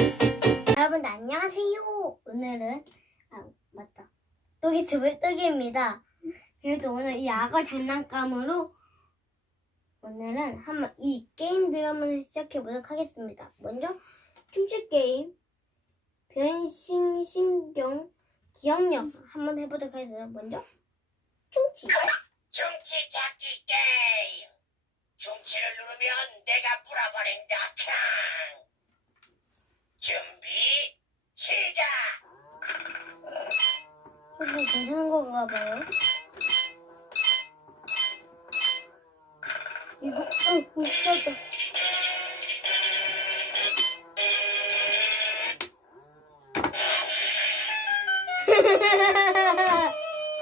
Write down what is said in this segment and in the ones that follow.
여러분들 안녕하세요. 오늘은 아 맞다. 떡이 드블떡이입니다. 그래도 오늘 이 악어 장난감으로 오늘은 한번 이 게임들 한번 시작해 보도록 하겠습니다. 먼저 춤출 게임, 변신 신경, 기억력 한번 해보도록 하겠습니다. 먼저. 중치 찾기 게임. 중치를 누르면 내가 물어버린다. 캉. 준비 시작. 조금 괜찮은 거가 봐요. 이거 어, 웃겼다.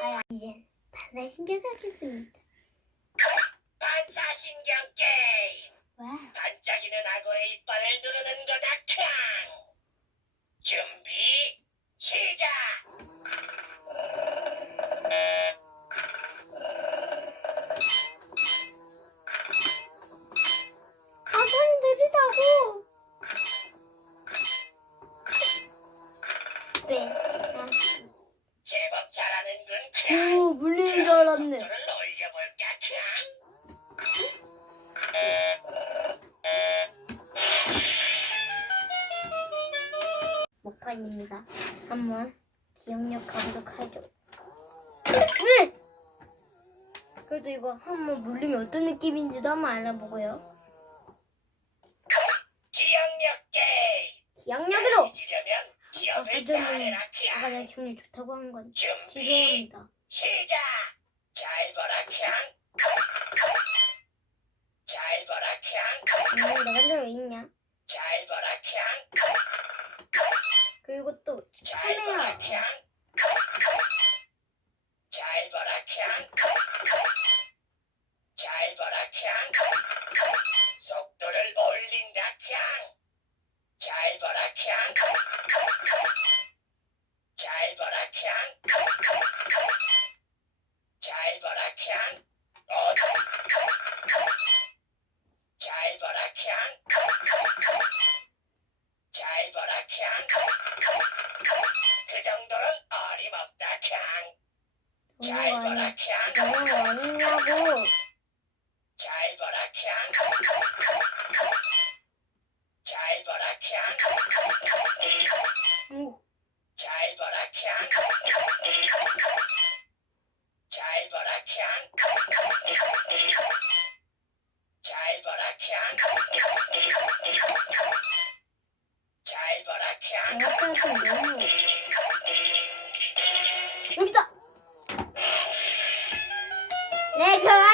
아, 이제 반사 신경 쓰겠습니다. 반사신경 게임. 와, 반짝이는 악어의 이빨을 누르는 거다. 캉. 준비 시작. 왜? 아, 제법 잘하는군. 캉. 오 물리는 줄 알았네. 속도를 올려볼까. 캉. 먹판입니다. 한번 기억력 가보도록 하죠. 네! 그래도 이거 한번 물리면 어떤 느낌인지도 한번 알아보고요. 기억력 게임. 기억력으로! 잊으려면 아, 잘해라. 아까 캉. 내가 기억력 좋다고 한건 준비 죄송합니다. 시작! 잘 봐라, 캉! 잘 봐라, 캉! 음, 내가 근데 왜 있냐? 잘 봐라, 캉! 그리고 또잘 카메라. 잘 봐라, 캉! 잘 봐라, 캉! 잘 봐라, 캉! 잘 봐라, 캉! 그 정도는 어림없다, 캉! 잘 너무 봐라, 아니, 캉! 너무 아니냐고. 잘 봐라, 캉! 잘 봐라, 캉! 오, 잘 봐라, 캉! 잘 봐라, 캉! 잘 봐라, 캉! 잘 봐라, 캉! 내가